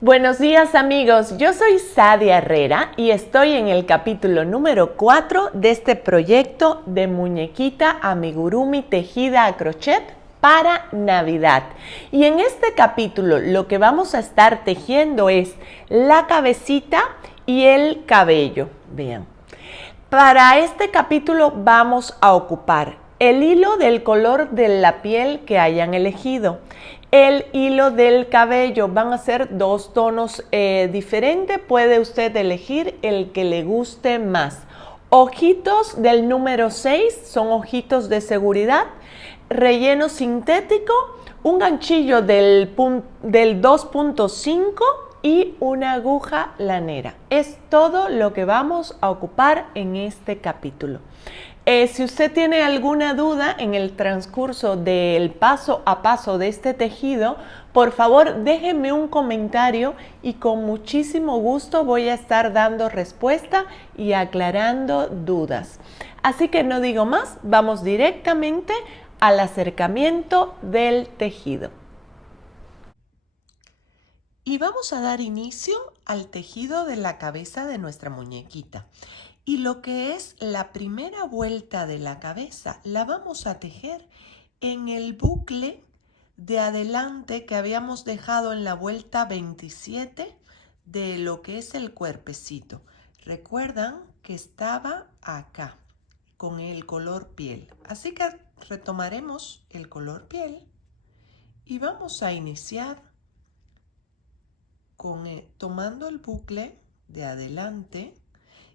Buenos días amigos, yo soy Sadia Herrera y estoy en el capítulo número 4 de este proyecto de muñequita amigurumi tejida a crochet para Navidad. Y en este capítulo lo que vamos a estar tejiendo es la cabecita y el cabello. Vean. Para este capítulo vamos a ocupar el hilo del color de la piel que hayan elegido. El hilo del cabello van a ser dos tonos diferentes. Puede usted elegir el que le guste más. Ojitos del número 6 son ojitos de seguridad. Relleno sintético, un ganchillo del 2.5 y una aguja lanera. Es todo lo que vamos a ocupar en este capítulo. Si usted tiene alguna duda en el transcurso del paso a paso de este tejido, por favor déjenme un comentario y con muchísimo gusto voy a estar dando respuesta y aclarando dudas. Así que no digo más, vamos directamente al acercamiento del tejido. Y vamos a dar inicio al tejido de la cabeza de nuestra muñequita. Y lo que es la primera vuelta de la cabeza la vamos a tejer en el bucle de adelante que habíamos dejado en la vuelta 27 de lo que es el cuerpecito. Recuerdan que estaba acá con el color piel. Así que retomaremos el color piel y vamos a iniciar tomando el bucle de adelante.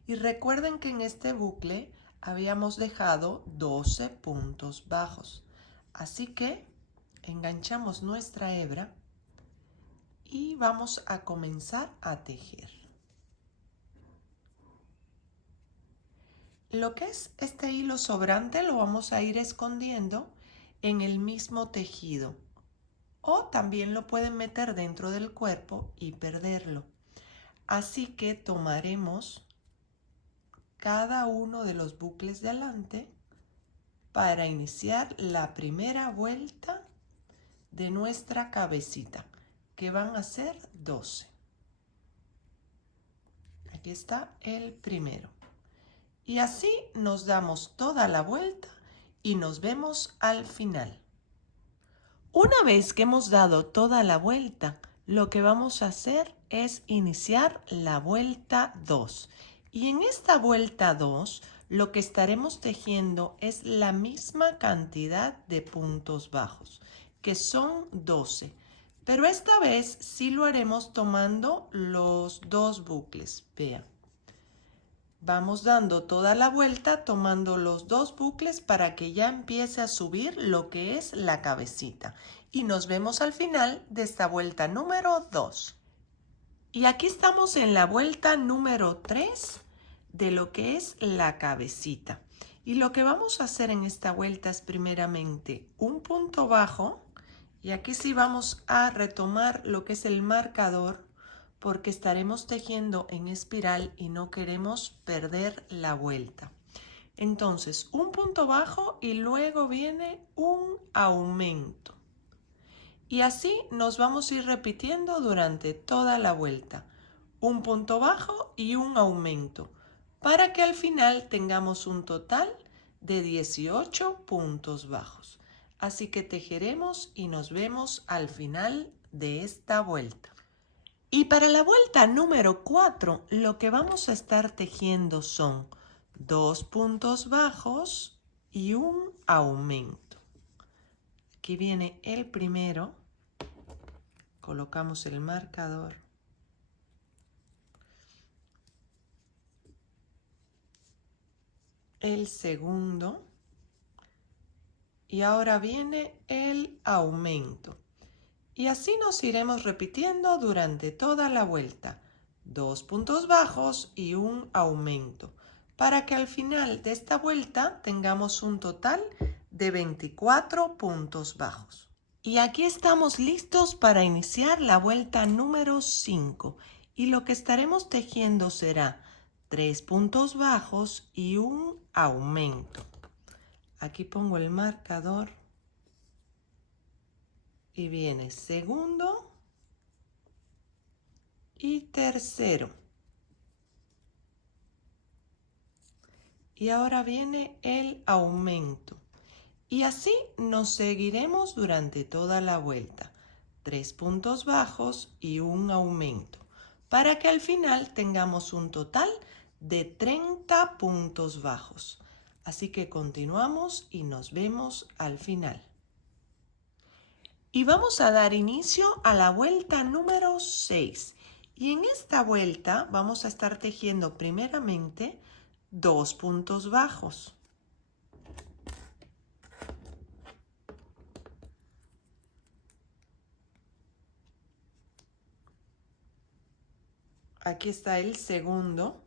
Y recuerden que en este bucle habíamos dejado 12 puntos bajos. Así que enganchamos nuestra hebra y vamos a comenzar a tejer. Lo que es este hilo sobrante lo vamos a ir escondiendo en el mismo tejido. O también lo pueden meter dentro del cuerpo y perderlo. Así que tomaremos cada uno de los bucles de adelante para iniciar la primera vuelta de nuestra cabecita, que van a ser 12. Aquí está el primero. Y así nos damos toda la vuelta y nos vemos al final. Una vez que hemos dado toda la vuelta, lo que vamos a hacer es iniciar la vuelta 2. Y en esta vuelta 2, lo que estaremos tejiendo es la misma cantidad de puntos bajos, que son 12. Pero esta vez sí lo haremos tomando los dos bucles. Vean. Vamos dando toda la vuelta tomando los dos bucles para que ya empiece a subir lo que es la cabecita. Y nos vemos al final de esta vuelta número 2. Y aquí estamos en la vuelta número 3 de lo que es la cabecita. Y lo que vamos a hacer en esta vuelta es primeramente un punto bajo. Y aquí sí vamos a retomar lo que es el marcador, porque estaremos tejiendo en espiral y no queremos perder la vuelta. Entonces, un punto bajo y luego viene un aumento. Y así nos vamos a ir repitiendo durante toda la vuelta. Un punto bajo y un aumento, para que al final tengamos un total de 18 puntos bajos. Así que tejeremos y nos vemos al final de esta vuelta. Y para la vuelta número 4, lo que vamos a estar tejiendo son 2 puntos bajos y un aumento. Aquí viene el primero. Colocamos el marcador. El segundo. Y ahora viene el aumento. Y así nos iremos repitiendo durante toda la vuelta. 2 puntos bajos y un aumento, para que al final de esta vuelta tengamos un total de 24 puntos bajos. Y aquí estamos listos para iniciar la vuelta número 5. Y lo que estaremos tejiendo será 3 puntos bajos y un aumento. Aquí pongo el marcador. Y viene segundo y tercero. Y ahora viene el aumento. Y así nos seguiremos durante toda la vuelta. 3 puntos bajos y un aumento, para que al final tengamos un total de 30 puntos bajos. Así que continuamos y nos vemos al final. Y vamos a dar inicio a la vuelta número 6. Y en esta vuelta vamos a estar tejiendo primeramente 2 puntos bajos. Aquí está el segundo.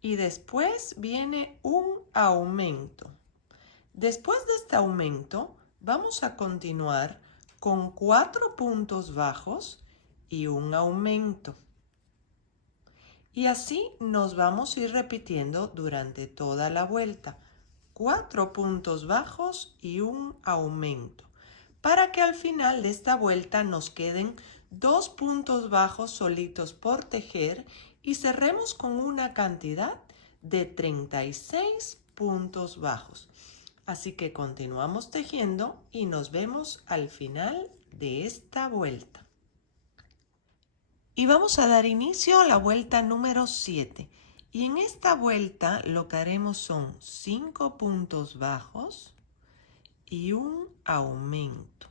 Y después viene un aumento. Después de este aumento, vamos a continuar con 4 puntos bajos y un aumento. Y así nos vamos a ir repitiendo durante toda la vuelta. 4 puntos bajos y un aumento. Para que al final de esta vuelta nos queden 2 puntos bajos solitos por tejer y cerremos con una cantidad de 36 puntos bajos. Así que continuamos tejiendo y nos vemos al final de esta vuelta. Y vamos a dar inicio a la vuelta número 7. Y en esta vuelta lo que haremos son 5 puntos bajos y un aumento.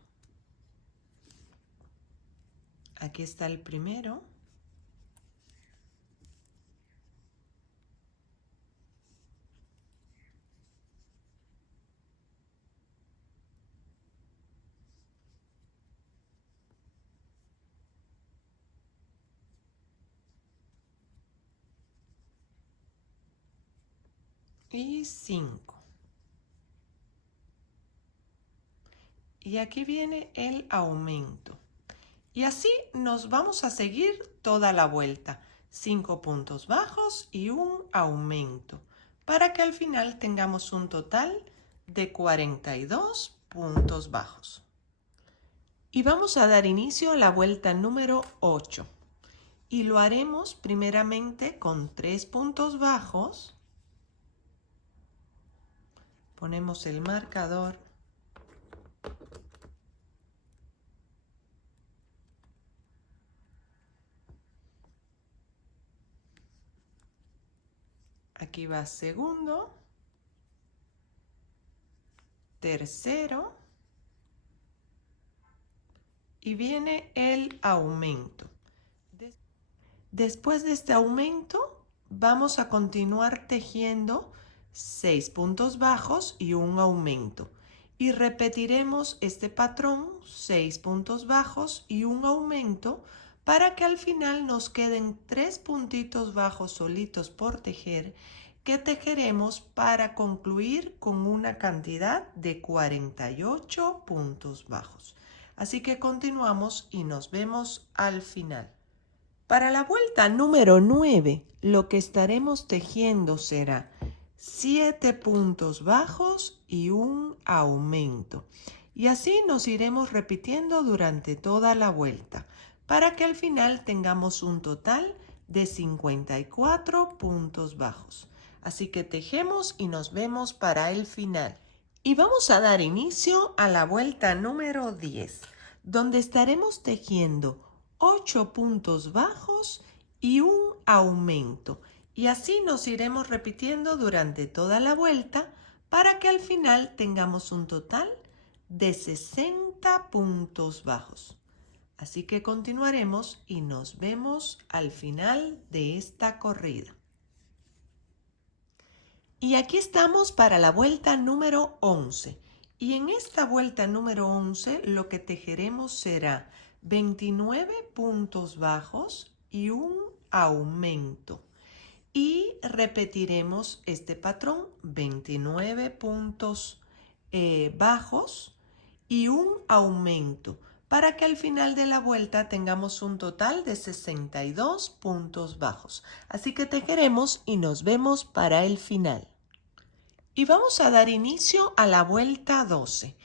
Aquí está el primero. Y 5. Y aquí viene el aumento. Y así nos vamos a seguir toda la vuelta. 5 puntos bajos y un aumento, para que al final tengamos un total de 42 puntos bajos. Y vamos a dar inicio a la vuelta número 8. Y lo haremos primeramente con 3 puntos bajos. Ponemos el marcador. Aquí va segundo, tercero y viene el aumento. Después de este aumento vamos a continuar tejiendo 6 puntos bajos y un aumento. Y repetiremos este patrón, 6 puntos bajos y un aumento, para que al final nos queden 3 puntitos bajos solitos por tejer, que tejeremos para concluir con una cantidad de 48 puntos bajos. Así que continuamos y nos vemos al final. Para la vuelta número 9, lo que estaremos tejiendo será 7 puntos bajos y un aumento. Y así nos iremos repitiendo durante toda la vuelta, para que al final tengamos un total de 54 puntos bajos. Así que tejemos y nos vemos para el final. Y vamos a dar inicio a la vuelta número 10, donde estaremos tejiendo 8 puntos bajos y un aumento. Y así nos iremos repitiendo durante toda la vuelta, para que al final tengamos un total de 60 puntos bajos. Así que continuaremos y nos vemos al final de esta corrida. Y aquí estamos para la vuelta número 11. Y en esta vuelta número 11 lo que tejeremos será 29 puntos bajos y un aumento. Y repetiremos este patrón, 29 puntos bajos y un aumento, para que al final de la vuelta tengamos un total de 62 puntos bajos. Así que tejeremos y nos vemos para el final. Y vamos a dar inicio a la vuelta 12.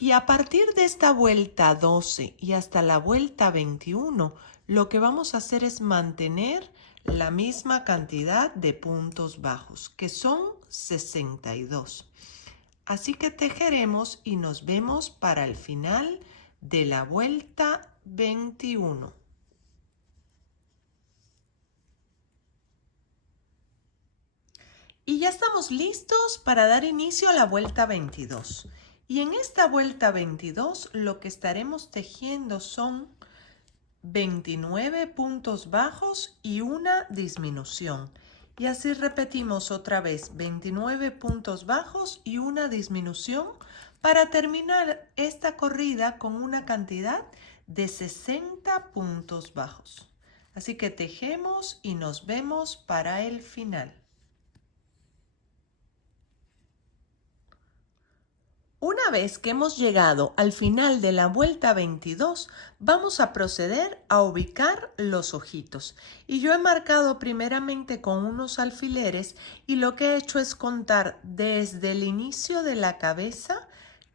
Y a partir de esta vuelta 12 y hasta la vuelta 21, lo que vamos a hacer es mantener la misma cantidad de puntos bajos, que son 62. Así que tejeremos y nos vemos para el final de la vuelta 21. Y ya estamos listos para dar inicio a la vuelta 22. Y en esta vuelta 22 lo que estaremos tejiendo son 29 puntos bajos y una disminución. Y así repetimos otra vez 29 puntos bajos y una disminución para terminar esta corrida con una cantidad de 60 puntos bajos. Así que tejemos y nos vemos para el final. Una vez que hemos llegado al final de la vuelta 22, vamos a proceder a ubicar los ojitos. Y yo he marcado primeramente con unos alfileres y lo que he hecho es contar desde el inicio de la cabeza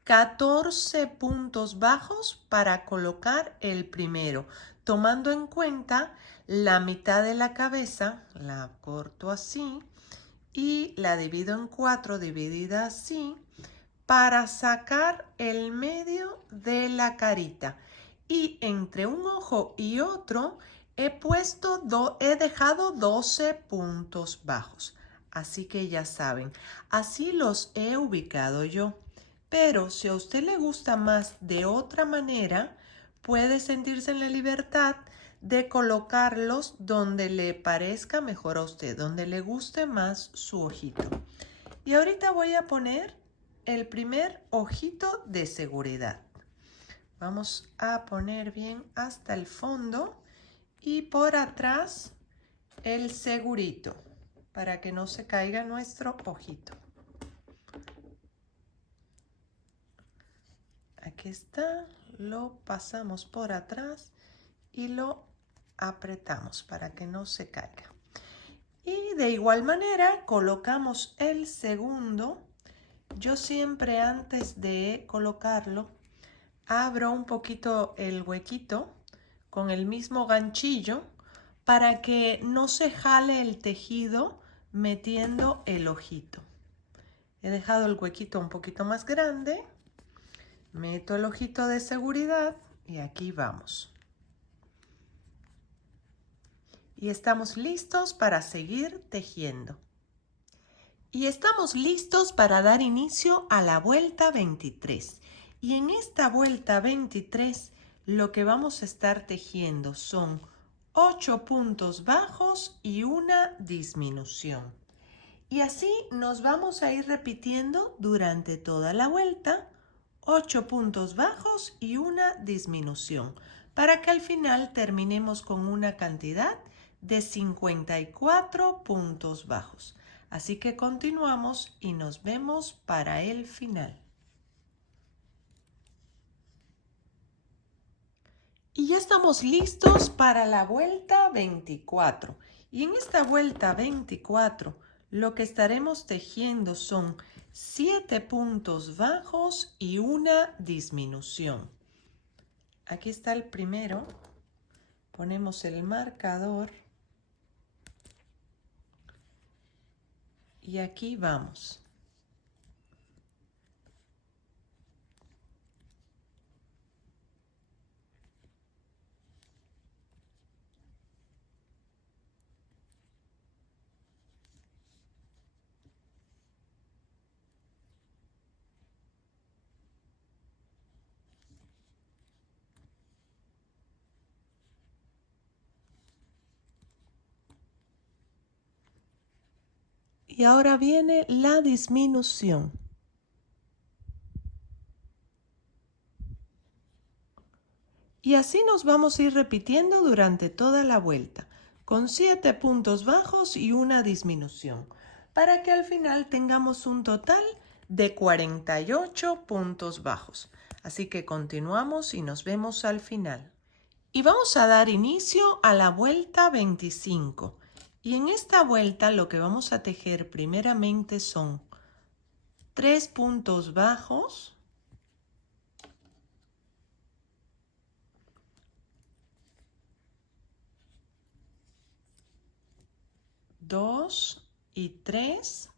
14 puntos bajos para colocar el primero, tomando en cuenta la mitad de la cabeza, la corto así y la divido en 4, dividida así, para sacar el medio de la carita. Y entre un ojo y otro he dejado 12 puntos bajos. Así que ya saben, así los he ubicado yo. Pero si a usted le gusta más de otra manera, puede sentirse en la libertad de colocarlos donde le parezca mejor a usted, donde le guste más su ojito. Y ahorita voy a poner el primer ojito de seguridad. Vamos a poner bien hasta el fondo y por atrás el segurito para que no se caiga nuestro ojito. Aquí está, lo pasamos por atrás y lo apretamos para que no se caiga. Y de igual manera colocamos el segundo. Yo siempre antes de colocarlo abro un poquito el huequito con el mismo ganchillo para que no se jale el tejido metiendo el ojito. He dejado el huequito un poquito más grande, meto el ojito de seguridad y aquí vamos. Y estamos listos para seguir tejiendo. Y estamos listos para dar inicio a la vuelta 23. Y en esta vuelta 23 lo que vamos a estar tejiendo son 8 puntos bajos y una disminución. Y así nos vamos a ir repitiendo durante toda la vuelta 8 puntos bajos y una disminución para que al final terminemos con una cantidad de 54 puntos bajos. Así que continuamos y nos vemos para el final. Y ya estamos listos para la vuelta 24. Y en esta vuelta 24 lo que estaremos tejiendo son 7 puntos bajos y una disminución. Aquí está el primero. Ponemos el marcador. Y aquí vamos. Y ahora viene la disminución. Y así nos vamos a ir repitiendo durante toda la vuelta, con 7 puntos bajos y una disminución, para que al final tengamos un total de 48 puntos bajos. Así que continuamos y nos vemos al final. Y vamos a dar inicio a la vuelta 25. Y en esta vuelta lo que vamos a tejer primeramente son 3 puntos bajos, 2 y 3.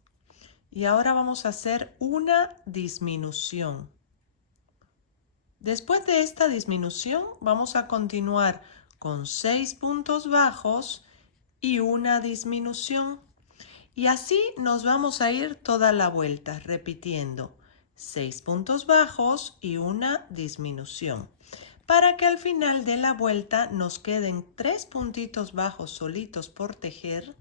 Y ahora vamos a hacer una disminución. Después de esta disminución vamos a continuar con 6 puntos bajos y una disminución. Y así nos vamos a ir toda la vuelta repitiendo 6 puntos bajos y una disminución, para que al final de la vuelta nos queden 3 puntitos bajos solitos por tejer,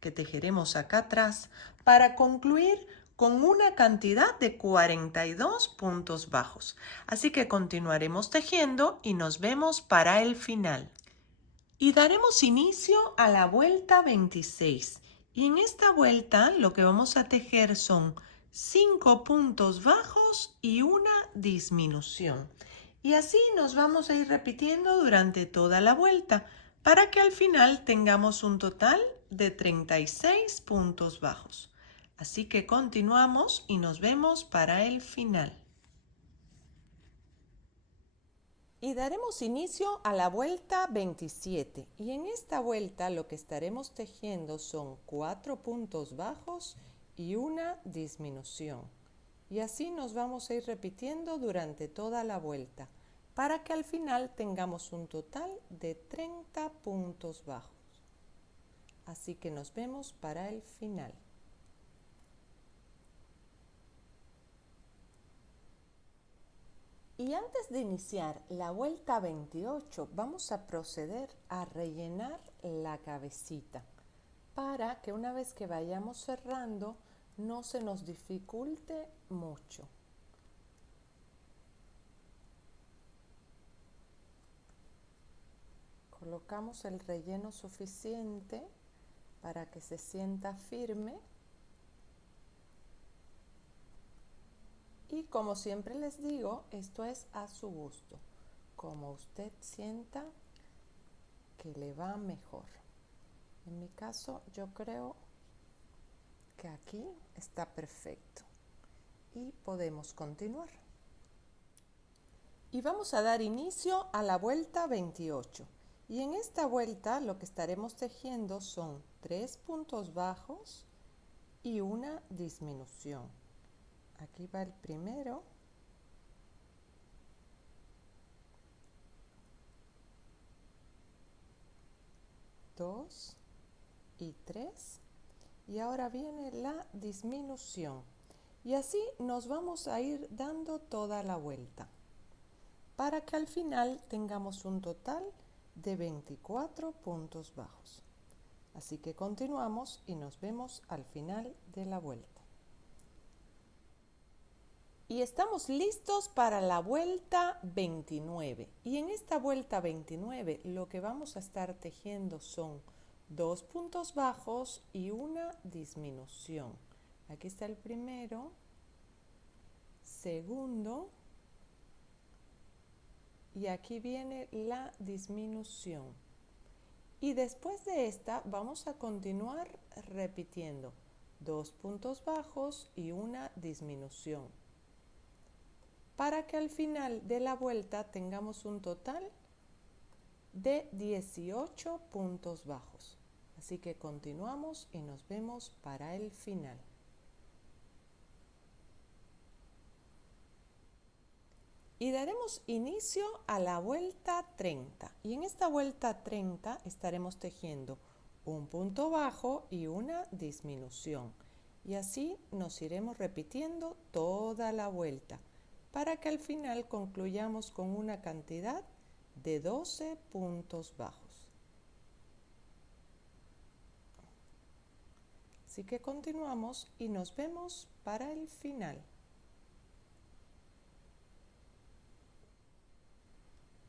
que tejeremos acá atrás, para concluir con una cantidad de 42 puntos bajos. Así que continuaremos tejiendo y nos vemos para el final. Y daremos inicio a la vuelta 26. Y en esta vuelta lo que vamos a tejer son 5 puntos bajos y una disminución. Y así nos vamos a ir repitiendo durante toda la vuelta para que al final tengamos un total de 36 puntos bajos. Así que continuamos y nos vemos para el final. Y daremos inicio a la vuelta 27. Y en esta vuelta lo que estaremos tejiendo son 4 puntos bajos y una disminución. Y así nos vamos a ir repitiendo durante toda la vuelta para que al final tengamos un total de 30 puntos bajos. Así que nos vemos para el final. Y antes de iniciar la vuelta 28, vamos a proceder a rellenar la cabecita para que una vez que vayamos cerrando no se nos dificulte mucho. Colocamos el relleno suficiente para que se sienta firme. Y como siempre les digo, esto es a su gusto, como usted sienta que le va mejor. En mi caso, yo creo que aquí está perfecto y podemos continuar. Y vamos a dar inicio a la vuelta 28. Y en esta vuelta lo que estaremos tejiendo son 3 puntos bajos y una disminución. Aquí va el primero. Dos y 3. Y ahora viene la disminución. Y así nos vamos a ir dando toda la vuelta para que al final tengamos un total de 24 puntos bajos. Así que continuamos y nos vemos al final de la vuelta. Y estamos listos para la vuelta 29. Y en esta vuelta 29 lo que vamos a estar tejiendo son 2 puntos bajos y una disminución. Aquí está el primero, segundo, y aquí viene la disminución. Y después de esta vamos a continuar repitiendo 2 puntos bajos y una disminución, para que al final de la vuelta tengamos un total de 18 puntos bajos. Así que continuamos y nos vemos para el final. Y daremos inicio a la vuelta 30. Y en esta vuelta 30 estaremos tejiendo un punto bajo y una disminución. Y así nos iremos repitiendo toda la vuelta, para que al final concluyamos con una cantidad de 12 puntos bajos. Así que continuamos y nos vemos para el final.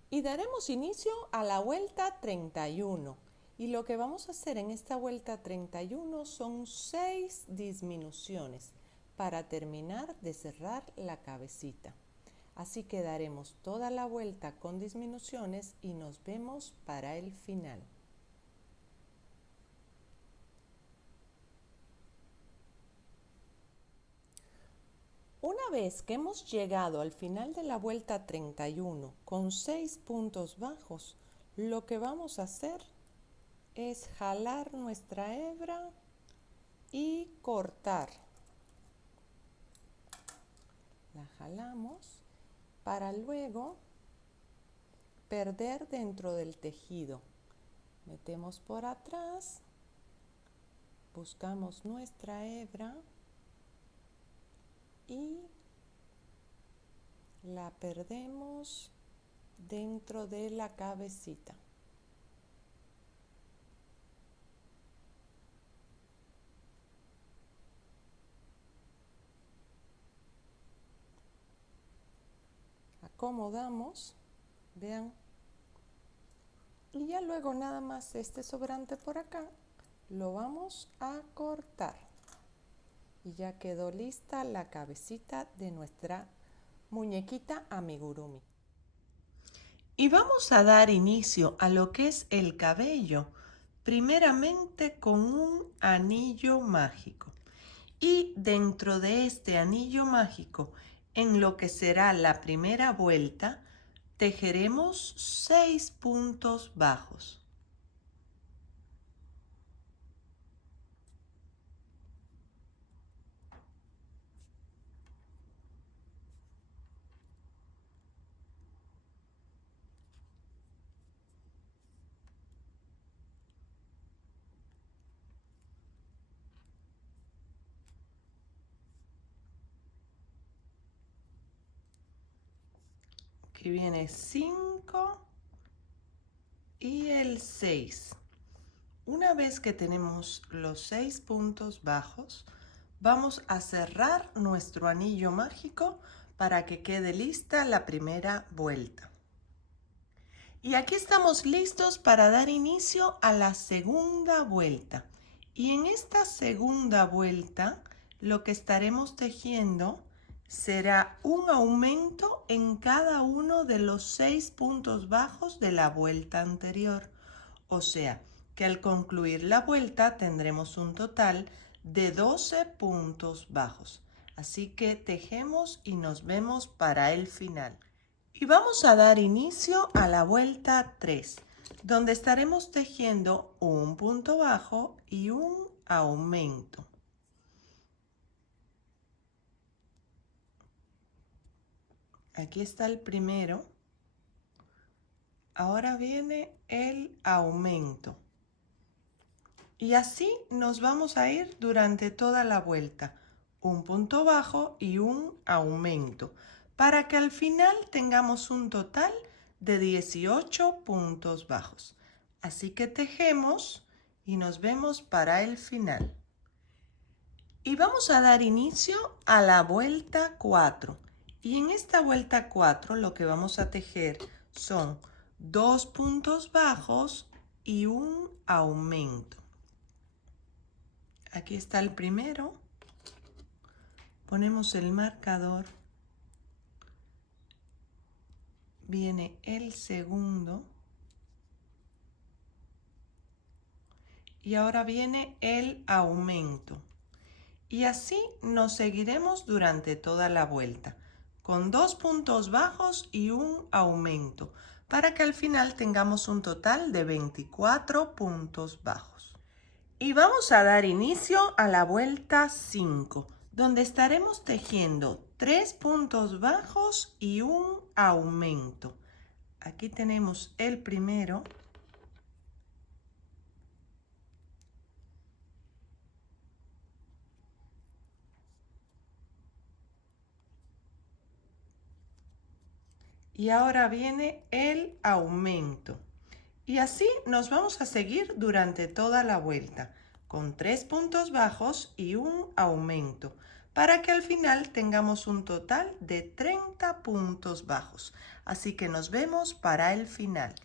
Y daremos inicio a la vuelta 31. Y lo que vamos a hacer en esta vuelta 31 son 6 disminuciones para terminar de cerrar la cabecita. Así que daremos toda la vuelta con disminuciones y nos vemos para el final. Una vez que hemos llegado al final de la vuelta 31 con 6 puntos bajos, lo que vamos a hacer es jalar nuestra hebra y cortar. La jalamos para luego perder dentro del tejido. Metemos por atrás, buscamos nuestra hebra y la perdemos dentro de la cabecita. Acomodamos, vean, y ya luego nada más este sobrante por acá lo vamos a cortar y ya quedó lista la cabecita de nuestra muñequita amigurumi. Y vamos a dar inicio a lo que es el cabello, primeramente con un anillo mágico. Y dentro de este anillo mágico, en lo que será la primera vuelta, tejeremos 6 puntos bajos. Aquí viene 5 y el 6. Una vez que tenemos los 6 puntos bajos, vamos a cerrar nuestro anillo mágico para que quede lista la primera vuelta. Y aquí estamos listos para dar inicio a la segunda vuelta. Y en esta segunda vuelta, lo que estaremos tejiendo será un aumento en cada uno de los 6 puntos bajos de la vuelta anterior. O sea, que al concluir la vuelta tendremos un total de 12 puntos bajos. Así que tejemos y nos vemos para el final. Y vamos a dar inicio a la vuelta 3, donde estaremos tejiendo un punto bajo y un aumento. Aquí está el primero. Ahora viene el aumento. Y así nos vamos a ir durante toda la vuelta. Un punto bajo y un aumento, para que al final tengamos un total de 18 puntos bajos. Así que tejemos y nos vemos para el final. Y vamos a dar inicio a la vuelta 4. Y en esta vuelta 4 lo que vamos a tejer son 2 puntos bajos y un aumento. Aquí está el primero. Ponemos el marcador. Viene el segundo. Y ahora viene el aumento. Y así nos seguiremos durante toda la vuelta, con 2 puntos bajos y un aumento, para que al final tengamos un total de 24 puntos bajos. Y vamos a dar inicio a la vuelta 5, donde estaremos tejiendo 3 puntos bajos y un aumento. Aquí tenemos el primero. Y ahora viene el aumento. Y así nos vamos a seguir durante toda la vuelta, con 3 puntos bajos y un aumento, para que al final tengamos un total de 30 puntos bajos. Así que nos vemos para el final.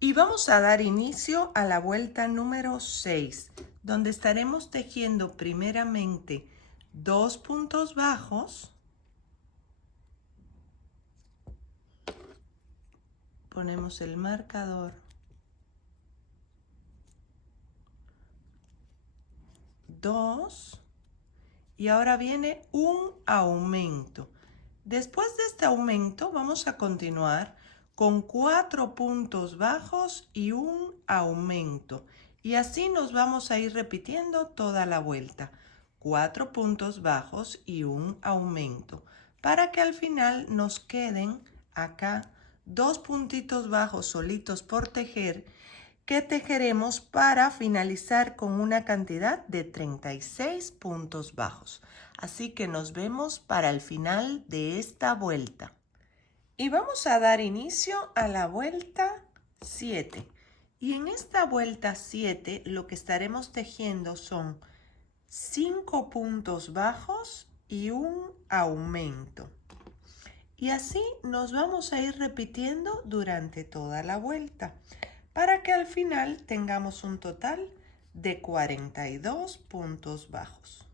Y vamos a dar inicio a la vuelta número 6, donde estaremos tejiendo primeramente 2 puntos bajos. Ponemos el marcador. 2 y ahora viene un aumento. Después de este aumento vamos a continuar con 4 puntos bajos y un aumento. Y así nos vamos a ir repitiendo toda la vuelta. 4 puntos bajos y un aumento, para que al final nos queden acá 2 puntitos bajos solitos por tejer, que tejeremos para finalizar con una cantidad de 36 puntos bajos. Así que nos vemos para el final de esta vuelta. Y vamos a dar inicio a la vuelta 7. Y en esta vuelta 7 lo que estaremos tejiendo son 5 puntos bajos y un aumento. Y así nos vamos a ir repitiendo durante toda la vuelta, para que al final tengamos un total de 42 puntos bajos.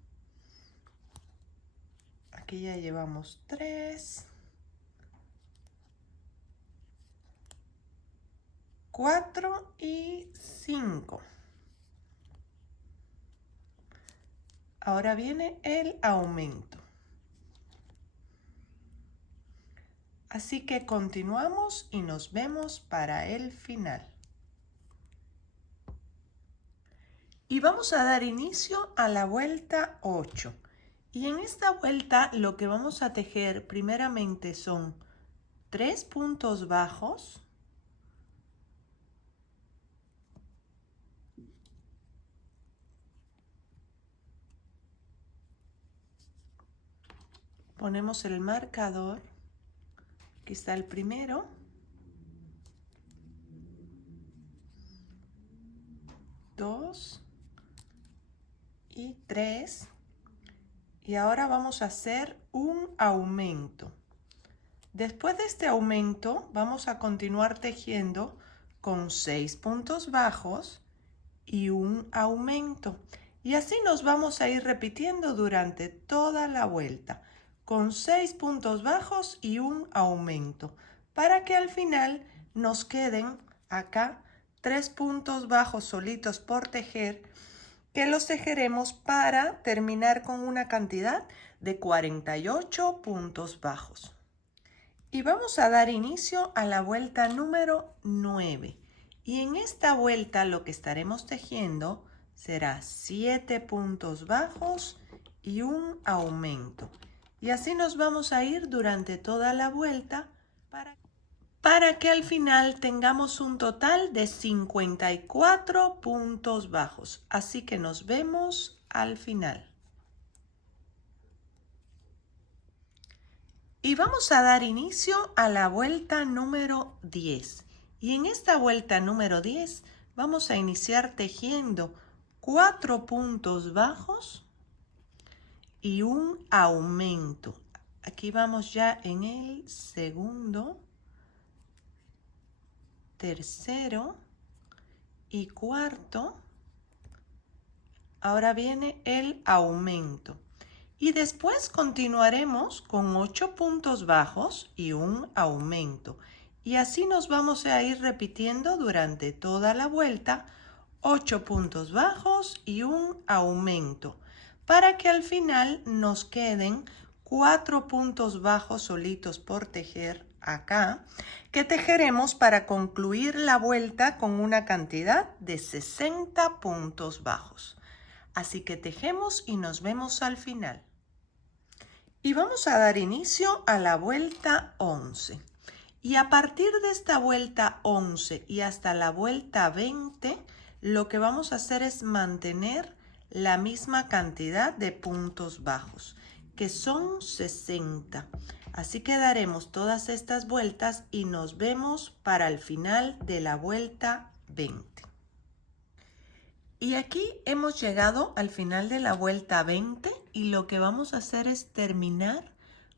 Aquí ya llevamos 3, 4 y 5. Ahora viene el aumento. Así que continuamos y nos vemos para el final. Y vamos a dar inicio a la vuelta 8. Y en esta vuelta lo que vamos a tejer primeramente son 3 puntos bajos, ponemos el marcador, aquí está el primero, dos y 3, y ahora vamos a hacer un aumento. Después de este aumento vamos a continuar tejiendo con 6 puntos bajos y un aumento, y así nos vamos a ir repitiendo durante toda la vuelta con 6 puntos bajos y un aumento, para que al final nos queden acá 3 puntos bajos solitos por tejer, que los tejeremos para terminar con una cantidad de 48 puntos bajos. Y vamos a dar inicio a la vuelta número 9. Y en esta vuelta lo que estaremos tejiendo será 7 puntos bajos y un aumento. Y así nos vamos a ir durante toda la vuelta para que al final tengamos un total de 54 puntos bajos. Así que nos vemos al final. Y vamos a dar inicio a la vuelta número 10. Y en esta vuelta número 10 vamos a iniciar tejiendo 4 puntos bajos y un aumento. Aquí vamos ya en el segundo, tercero y cuarto. Ahora viene el aumento. Y después continuaremos con 8 puntos bajos y un aumento. Y así nos vamos a ir repitiendo durante toda la vuelta 8 puntos bajos y un aumento, para que al final nos queden 4 puntos bajos solitos por tejer acá, que tejeremos para concluir la vuelta con una cantidad de 60 puntos bajos. Así que tejemos y nos vemos al final. Y vamos a dar inicio a la vuelta 11. Y a partir de esta vuelta 11 y hasta la vuelta 20, lo que vamos a hacer es mantener la misma cantidad de puntos bajos, que son 60. Así que daremos todas estas vueltas y nos vemos para el final de la vuelta 20. Y aquí hemos llegado al final de la vuelta 20 y lo que vamos a hacer es terminar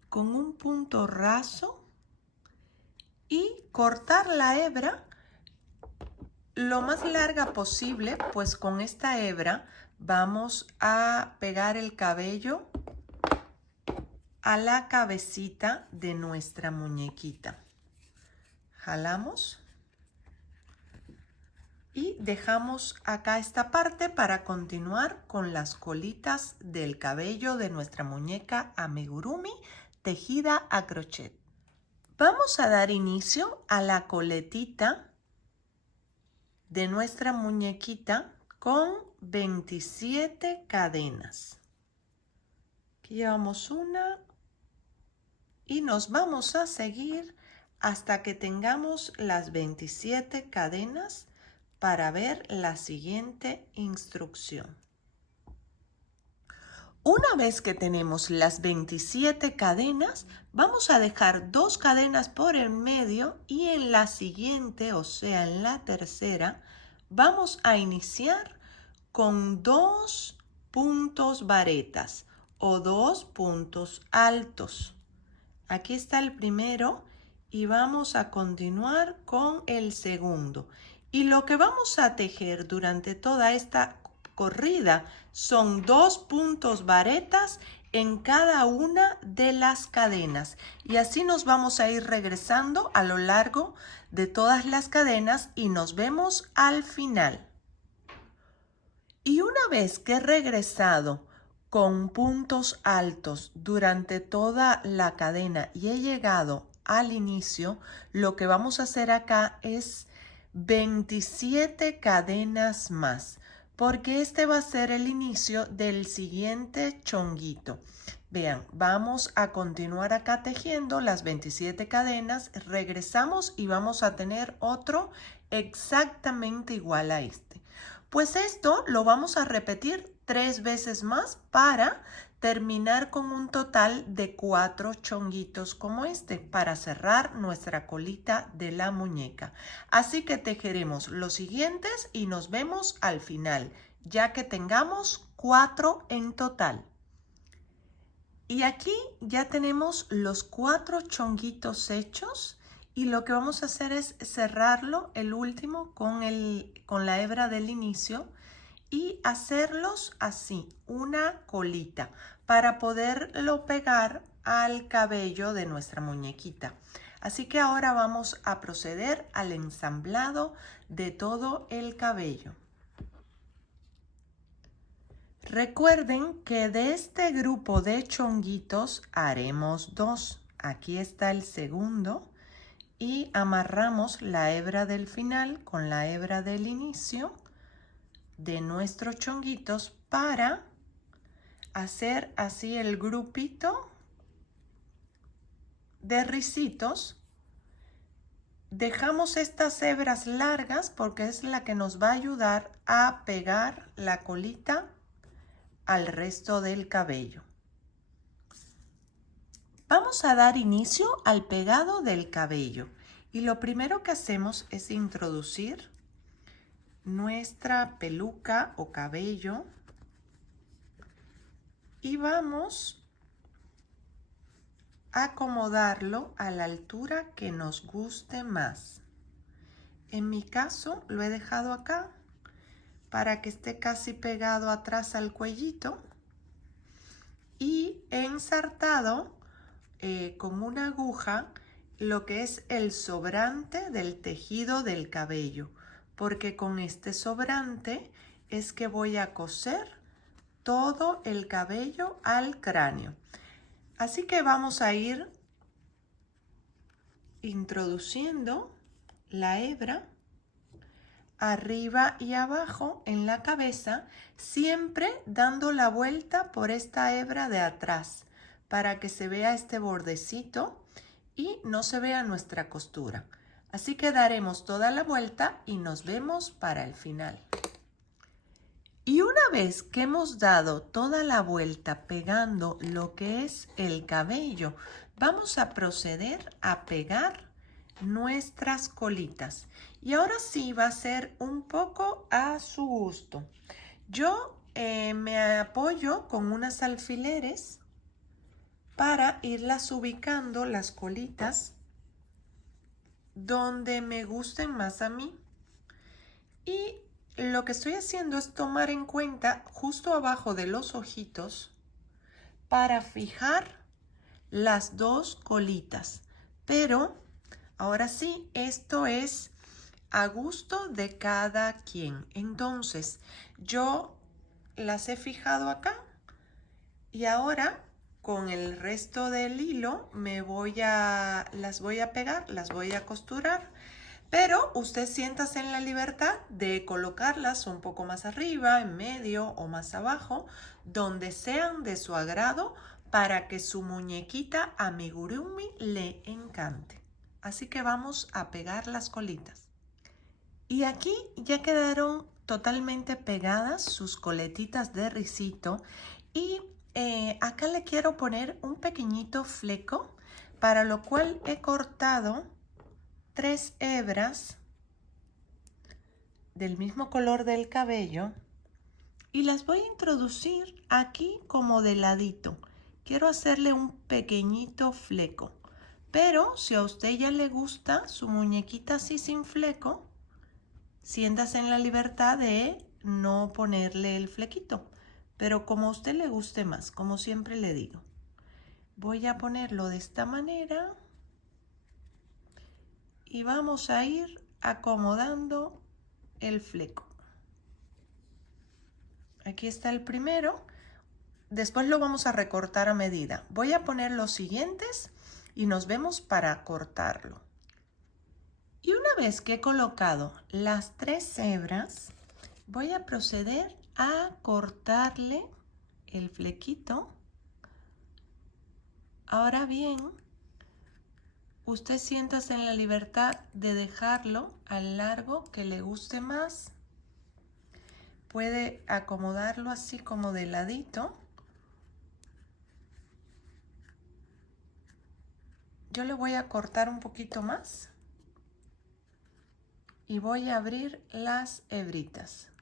con un punto raso y cortar la hebra lo más larga posible, pues con esta hebra vamos a pegar el cabello a la cabecita de nuestra muñequita. Jalamos y dejamos acá esta parte para continuar con las colitas del cabello de nuestra muñeca amigurumi tejida a crochet. Vamos a dar inicio a la coletita de nuestra muñequita con 27 cadenas. Aquí llevamos una y nos vamos a seguir hasta que tengamos las 27 cadenas para ver la siguiente instrucción. Una vez que tenemos las 27 cadenas, vamos a dejar 2 cadenas por el medio y en la siguiente, o sea, en la tercera, vamos a iniciar con 2 puntos varetas o 2 puntos altos. Aquí está el primero y vamos a continuar con el segundo. Y lo que vamos a tejer durante toda esta corrida son 2 puntos varetas en cada una de las cadenas. Y así nos vamos a ir regresando a lo largo de todas las cadenas y nos vemos al final. Y una vez que he regresado con puntos altos durante toda la cadena y he llegado al inicio, lo que vamos a hacer acá es 27 cadenas más, porque este va a ser el inicio del siguiente chonguito. Vean, vamos a continuar acá tejiendo las 27 cadenas, regresamos y vamos a tener otro exactamente igual a este. Pues esto lo vamos a repetir 3 veces más para terminar con un total de 4 chonguitos como este para cerrar nuestra colita de la muñeca. Así que tejeremos los siguientes y nos vemos al final, ya que tengamos 4 en total. Y aquí ya tenemos los 4 chonguitos hechos y lo que vamos a hacer es cerrarlo, el último, con la hebra del inicio y hacerlos así, una colita, para poderlo pegar al cabello de nuestra muñequita. Así que ahora vamos a proceder al ensamblado de todo el cabello. Recuerden que de este grupo de chonguitos haremos 2. Aquí está el segundo y amarramos la hebra del final con la hebra del inicio de nuestros chonguitos para hacer así el grupito de ricitos. Dejamos estas hebras largas porque es la que nos va a ayudar a pegar la colita al resto del cabello. Vamos a dar inicio al pegado del cabello y lo primero que hacemos es introducir nuestra peluca o cabello y vamos a acomodarlo a la altura que nos guste más. En mi caso lo he dejado acá para que esté casi pegado atrás al cuellito y he ensartado con una aguja lo que es el sobrante del tejido del cabello, porque con este sobrante es que voy a coser todo el cabello al cráneo. Así que vamos a ir introduciendo la hebra arriba y abajo en la cabeza, siempre dando la vuelta por esta hebra de atrás para que se vea este bordecito y no se vea nuestra costura. Así que daremos toda la vuelta y nos vemos para el final. Y una vez que hemos dado toda la vuelta pegando lo que es el cabello, vamos a proceder a pegar nuestras colitas. Y ahora sí va a ser un poco a su gusto. Yo me apoyo con unos alfileres para irlas ubicando las colitas donde me gusten más a mí. Y lo que estoy haciendo es tomar en cuenta justo abajo de los ojitos para fijar las 2 colitas. Pero ahora sí, esto es a gusto de cada quien. Entonces, yo las he fijado acá y ahora con el resto del hilo las voy a pegar, las voy a costurar. Pero usted siéntase en la libertad de colocarlas un poco más arriba, en medio o más abajo, donde sean de su agrado para que su muñequita amigurumi le encante. Así que vamos a pegar las colitas. Y aquí ya quedaron totalmente pegadas sus coletitas de risito y acá le quiero poner un pequeñito fleco, para lo cual he cortado 3 hebras del mismo color del cabello y las voy a introducir aquí como de ladito. Quiero hacerle un pequeñito fleco, pero si a usted ya le gusta su muñequita así sin fleco, siéntase en la libertad de no ponerle el flequito, pero como a usted le guste más, como siempre le digo. Voy a ponerlo de esta manera y vamos a ir acomodando el fleco. Aquí está el primero. Después lo vamos a recortar a medida. Voy a poner los siguientes y nos vemos para cortarlo. Y una vez que he colocado las 3 hebras, voy a proceder a cortarle el flequito. Ahora bien, usted siéntase en la libertad de dejarlo al largo que le guste más. Puede acomodarlo así como de ladito. Yo le voy a cortar un poquito más y voy a abrir las hebritas.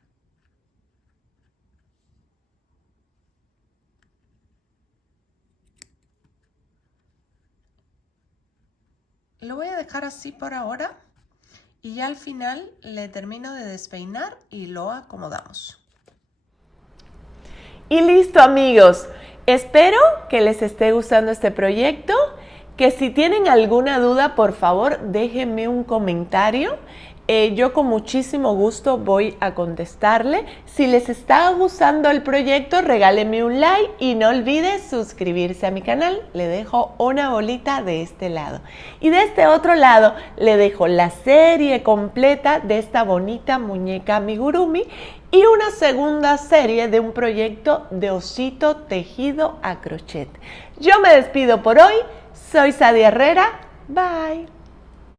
Lo voy a dejar así por ahora y ya al final le termino de despeinar y lo acomodamos. Y listo, amigos. Espero que les esté gustando este proyecto, que si tienen alguna duda, por favor, déjenme un comentario. Yo con muchísimo gusto voy a contestarle. Si les está gustando el proyecto, regálenme un like y no olviden suscribirse a mi canal. Le dejo una bolita de este lado. Y de este otro lado le dejo la serie completa de esta bonita muñeca amigurumi y una segunda serie de un proyecto de osito tejido a crochet. Yo me despido por hoy. Soy Sadia Herrera. Bye.